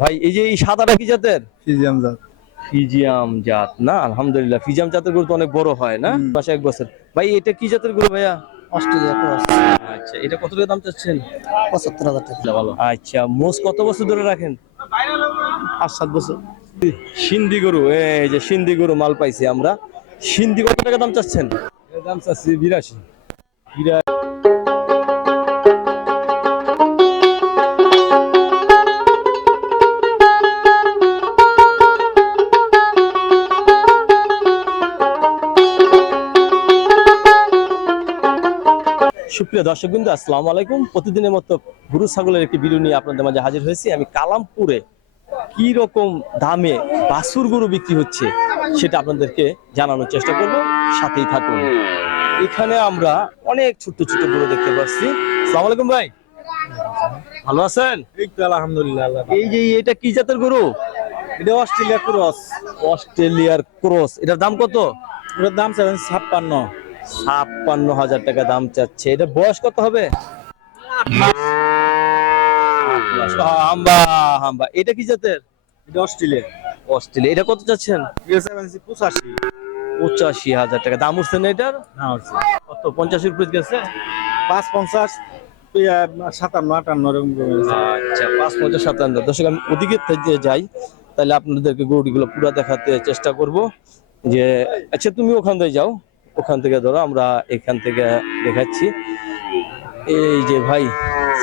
ভাই এই যে এই সাদাটা কি জাতের? ফিজিয়াম জাত। ফিজিয়াম জাত। না আলহামদুলিল্লাহ ফিজিয়াম জাতের গরু তো অনেক বড় হয় না। পাশে এক বছর। ভাই এটা কি জাতের গরু ভাইয়া? অস্ট্রেলিয়া আচ্ছা এটা কত টাকা দাম চাচ্ছেন? পঁচাত্তর হাজার টাকা। ভালো। আচ্ছা মোষ কত বছর ধরে রাখেন? পাঁচ সাত বছর। সিন্ধি গরু এই যে সিন্ধি গরু মাল পাইছি আমরা। সিন্ধি কত টাকা দাম চাচ্ছেন? দাম চাচ্ছি বিরাশি। সুপ্রিয় দর্শক বিন্দু আসসালামু আলাইকুম। প্রতিদিনের মতো গরু ছাগলের একটি ভিডিও নিয়ে আপনাদের মাঝে হাজির হয়েছি। আমি কালামপুরে কি রকম দামে বাসুর গরু বিক্রি হচ্ছে সেটা আপনাদেরকে জানানোর চেষ্টা করব। সাথেই থাকুন। এখানে আমরা অনেক ছোট ছোট গরু দেখতে পাচ্ছি। আসসালামু আলাইকুম ভাই। ভালো আছেন? আলহামদুলিল্লাহ এই যে এটা কি জাতের গরু? এটা অস্ট্রেলিয়া ক্রস। অস্ট্রেলিয়ার ক্রস। এটার দাম কত? ওটার দাম ছাপ্পান্ন। ছাপ্পান্ন হাজার টাকা দাম চাচ্ছে। এটা বয়স কত হবে? হাম্বা হাম্বা। এটা কি জাতের? এটা অস্ট্রেলিয়া অস্ট্রেলিয়া। এটা কত চাচ্ছেন? পঁচাশি। পঁচাশি হাজার টাকা। দাম উঠছে না এটার? কত? পঞ্চাশের উপরে গেছে? পাঁচ পঞ্চাশ সাতান্ন আটান্ন এরকম। আচ্ছা পাঁচ পঞ্চাশ সাতান্ন। দর্শক আমি ওদিকে যাই তাহলে আপনাদেরকে গরুগুলো পুরো দেখাতে চেষ্টা করব যে আচ্ছা তুমি ওখান থেকে যাও। ওখান থেকে ধরো আমরা এখান থেকে দেখাচ্ছি। এই যে ভাই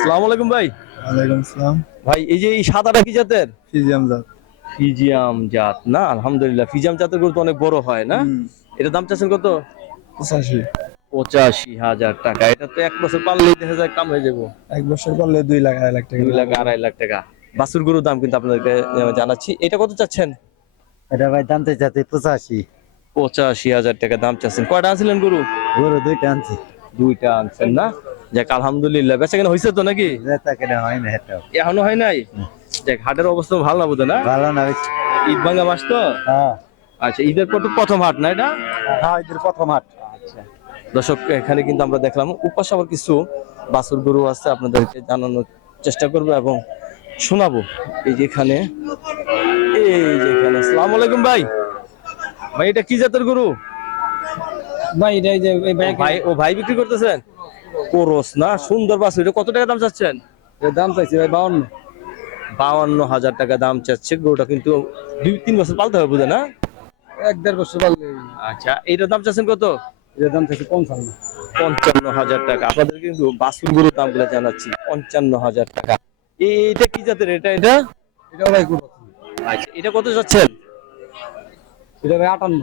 সালাম আলাইকুম ভাই। ওয়ালাইকুম ভাই এই যে এই সাদাটা কি জাতের? ফিজিয়াম জাত। ফিজিয়াম জাত না আলহামদুলিল্লাহ। ফিজিয়াম জাতের গরু তো অনেক বড় হয় না? এটা দাম চাচ্ছেন কত? পঁচাশি। পঁচাশি হাজার টাকা। এটা তো এক বছর পারলেই দেখা যায় কাম হয়ে যাব। এক বছর করলে দুই লাখ আড়াই লাখ টাকা। দুই লাখ আড়াই লাখ টাকা। বাসুর গরুর দাম কিন্তু আপনাদেরকে জানাচ্ছি। এটা কত চাচ্ছেন? এটা ভাই দাম চাইতে পঁচাশি। পঁচাশি হাজার টাকা দাম চাচ্ছেন। কয়টা আনছিলেন গরু? গরু দুইটা আনছি। দুইটা আনছেন না? যাক আলহামদুলিল্লাহ। বেচা কেন হয়েছে তো নাকি? এখনও। হয় নাই? যাক হাটের অবস্থা ভালো না বোধ না? ভালো না ঈদ ভাঙ্গা মাস তো? হ্যাঁ। আচ্ছা ঈদের পর তো প্রথম হাট না এটা? হ্যাঁ এদের প্রথম হাট। আচ্ছা। দর্শক এখানে কিন্তু আমরা দেখলাম উপাস আবার কিছু বাছুর গরু আছে আপনাদেরকে জানানোর চেষ্টা করব এবং শোনাবো। এই যে এখানে এই যে এখানে সালাম আলাইকুম ভাই। ভাই এটা কি জাতের গরু? ভাই এটা এই যে ভাই ও ভাই বিক্রি করতেছেন? কোরস না সুন্দর বাছুর এটা কত টাকা দাম চাচ্ছেন? এর দাম চাইছি ভাই বাউন্ন। বাউান্ন হাজার টাকা দাম চাচ্ছে গরুটা কিন্তু দুই তিন বছর পালতে হবে বুঝে না? এক দেড় বছর পারলে আচ্ছা এইটার দাম চাচ্ছেন কত? এর দাম চাইছি পঞ্চান্ন। পঞ্চান্ন হাজার টাকা। আপনাদের কিন্তু বাসুর গরুর দামগুলো জানাচ্ছি পঞ্চান্ন হাজার টাকা। এই- এটা কি জাতের? এটা এটা? এটা ভাই আচ্ছা এটা কত যাচ্ছেন এটা ভাই আটান্ন।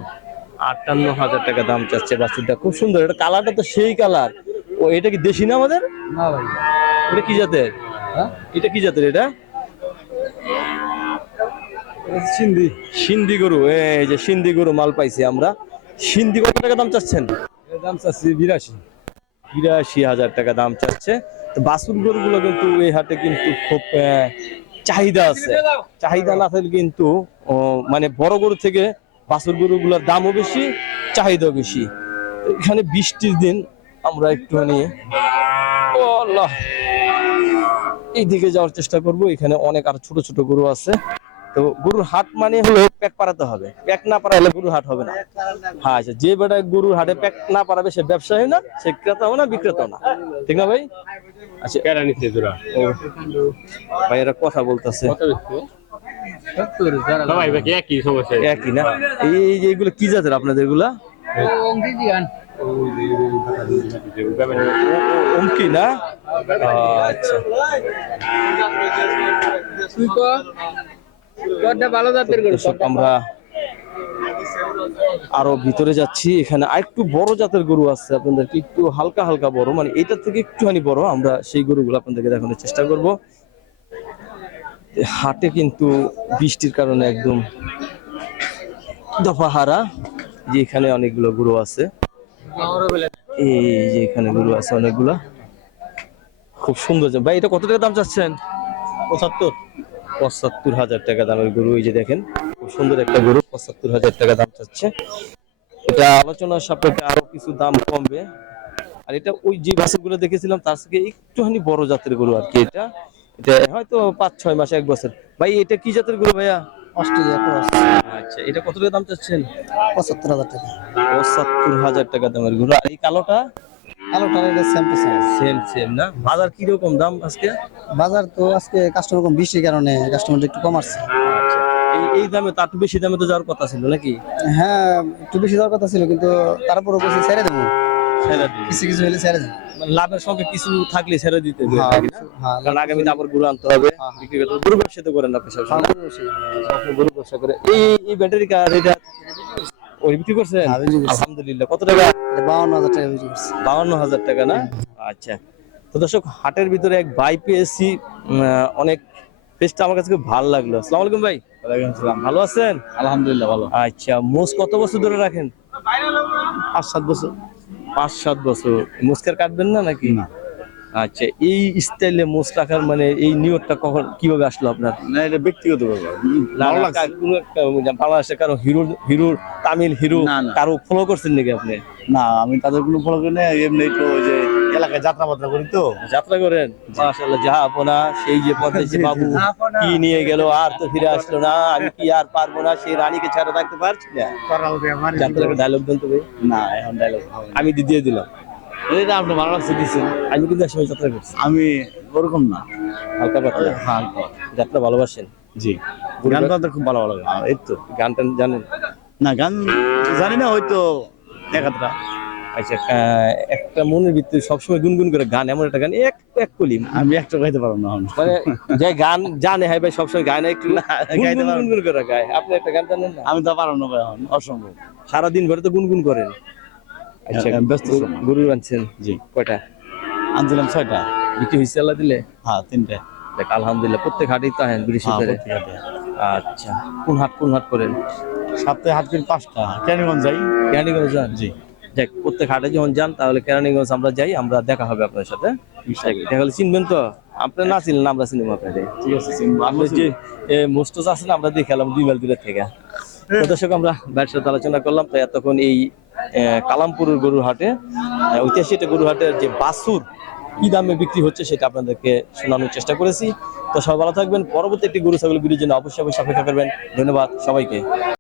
আটান্ন হাজার টাকা দাম চাচ্ছে বাছুরটা খুব সুন্দর এটা কালারটা তো সেই কালার। ও এটা কি দেশি না আমাদের? না ভাই। এটা কি জাতের? হ্যাঁ? এটা কি জাতের এটা? সিন্ধি। সিন্ধি গরু এই যে সিন্ধি গরু মাল পাইছি আমরা। সিন্ধি কত টাকা দাম চাচ্ছেন? দাম চাচ্ছি বিরাশি। বিরাশি হাজার টাকা দাম চাচ্ছে। তো বাছুর গরুগুলো কিন্তু এই হাটে কিন্তু খুব চাহিদা আছে। চাহিদা না থাকলে কিন্তু মানে বড় গরু থেকে বাছুর গরুগুলোর দামও বেশি চাহিদাও বেশি। এখানে বৃষ্টির দিন আমরা একটুখানি ও আল্লাহ এইদিকে যাওয়ার চেষ্টা করব। এখানে অনেক আর ছোট ছোট গরু আছে। তো গরুর হাট মানে হলো প্যাক পারাতে হবে। প্যাক না পারালে গরুর হাট হবে না। হ্যাঁ আচ্ছা যে বেটা গরুর হাটে প্যাক না পারাবে সে ব্যবসায়ী না সে ক্রেতাও না বিক্রেতাও না। ঠিক না ভাই? আচ্ছা ভাই এরা কথা বলতেছে। সবাই বাকি একই সমস্যা একই না? এই এই যে এগুলো কি জাতের আপনাদের এগুলা? অমকি না? আচ্ছা। ভালো জাতের আমরা আরও ভিতরে যাচ্ছি। এখানে আরেকটু বড় জাতের গরু আছে আপনাদেরকে একটু হালকা হালকা বড়। মানে এটার থেকে একটুখানি বড় আমরা সেই গরুগুলো আপনাদেরকে দেখানোর চেষ্টা করব। হাটে কিন্তু বৃষ্টির কারণে একদম দফাহারা যে এখানে অনেকগুলো গরু আছে। এই যে এখানে গরু আছে অনেকগুলা। খুব সুন্দর ভাই এটা কত টাকা দাম চাচ্ছেন? পঁচাত্তর। পঁচাত্তর হাজার টাকা দামের গরু এই যে দেখেন খুব সুন্দর একটা গরু পঁচাত্তর হাজার টাকা দাম চাচ্ছে। এটা আলোচনার সাপেক্ষে আরও কিছু দাম কমবে। আর এটা ওই যে বাসগুলো দেখেছিলাম তার থেকে একটুখানি বড় জাতের গরু আর কি এটা। এটা হয়তো পাঁচ ছয় মাস এক বছর। ভাই এটা কি জাতের গরু ভাইয়া? Australia cross. আচ্ছা এটা কত টাকা দাম চাচ্ছেন? পঁচাত্তর হাজার টাকা। পঁচাত্তর হাজার টাকা দামের গরু। আর এই কালোটা? কালোটার এটা same to same same same না? বাজার কি রকম দাম আজকে? বাজার তো আজকে কাস্টমার কম বৃষ্টির কারণে কাস্টমার একটু কম আসছে। আচ্ছা এই এই দামে তার বেশি দামে তো যাওয়ার কথা ছিল নাকি? হ্যাঁ একটু বেশি দেওয়ার কথা ছিল কিন্তু তারপরে বলছি ছেড়ে দেবো। ছেড়ে। কিছু কিছু হলে ছেড়ে মানে লাভের সঙ্গে কিছু থাকলে ছেড়ে দিতে হবে হ্যাঁ? হ্যাঁ, কারণ আগামীতে আবার গরু আনতে হবে। হ্যাঁ। বিক্রি করতে গরু ব্যবসা তো করেন আপনি সবসময় গরু ব্যবসা করে। এই এই ব্যাটারি কার? এটা ওই বিক্রি করছেন। আলহামদুলিল্লাহ। কত টাকা? বাউন্ন হাজার টাকা বিক্রি করছি। বাউন্ন হাজার টাকা না? আচ্ছা। তো দর্শক হাটের ভিতরে এক ভাই পেয়েছি অনেক পেজটা আমার কাছে খুব ভালো লাগল। আসসালামু আলাইকুম ভাই। ভালো আছেন? আলহামদুলিল্লাহ ভালো। আচ্ছা মোষ কত বছর ধরে রাখেন? পাঁচ সাত বছর। পাঁচ সাত বছর। মুস্কার কাটবেন না নাকি। আচ্ছা এই স্টাইলে মোচ রাখার মানে এই নিয়তটা কখন কীভাবে আসলো আপনার? না এটা ব্যক্তিগত ব্যাপার। না, ভালো না, লাগছে। কা- কোনো একটা বাংলাদেশে কারও হিরো হিরোর তামিল হিরো। কারও ফলো করছেন নাকি আপনি? না আমি তাদের কোনো ফলো করি না এমনি তো ওই যে এলাকায় যাত্রা মাত্রা করি তো? যাত্রা করেন? মাশাআল্লাহ যাহা আপনা সেই যে পথে বাবু কি নিয়ে গেল আর তো ফিরে আসলো না আমি কি আর পারব না সেই রানীকে ছাড়া থাকতে পারছি না। যাত্রা ডায়লগ দেন তো ভাই না এখন ডায়লগ আমি দি- দিয়ে দিলাম এটা আপনি ভালো লাগছে দিচ্ছেন আমি কিন্তু একসময় যাত্রা করছি। আমি ওরকম না। হালকা পাতলা। হ্যাঁ যাত্রা ভালোবাসেন? জি। গান তো খুব ভালো ভালো লাগে। এই তো। গান টান জানেন? না গান জানি না হয়তো একাত্রা। আচ্ছা একটা মনের ভিতরে সবসময় গুনগুন করে গান এমন একটা গান এক এক কলি। আমি একটা গাইতে পারব না মানে যে গান জানে হাই ভাই সবসময় গায় না একটু গাইতে গুনগুন পারব গুনগুন করে গায়। আপনি একটা গান জানেন না? আমি তো পারব না ভাই অসম্ভব। সারাদিন ভরে তো গুনগুন করেন আচ্ছা হ্যাঁ, ব্যস্ত গরু- আনছেন জি। কয়টা? আনছিলাম ছয়টা। বিক্রি হয়েছে আল্লাহ দিলে? হ্যাঁ তিনটে। দেখ আলহামদুলিল্লাহ প্রত্যেক হাটেই তো হ্যাঁ আচ্ছা কোন হাট কোন হাট করেন? সপ্তাহে হাট করে পাঁচটা। কেরানীগঞ্জ যাই। কেরানীগঞ্জ যান? জি। দেখ প্রত্যেক হাটে যখন যান তাহলে কেরানীগঞ্জ আমরা যাই আমরা দেখা হবে আপনার সাথে। দেখা হলে চিনবেন তো? আপনি না চিনলেন আমরা চিনব আপনাদের ঠিক আছে চিনবো। আপনি যে মোস্টোস আছেন আমরা দেখে এলাম দুই মাইল দূরে থেকে। দর্শক আমরা ব্যবসার সাথে আলোচনা করলাম তো এতক্ষণ এই কালামপুরের গরুর হাটে ঐতিহাসিক গরুর হাটের যে বাসুর কি দামে বিক্রি হচ্ছে সেটা আপনাদেরকে শোনানোর চেষ্টা করেছি। তো সবাই ভালো থাকবেন পরবর্তী একটি গরু ছাগল ভিডিওর জন্য অবশ্যই অবশ্যই অপেক্ষা করবেন ধন্যবাদ সবাইকে।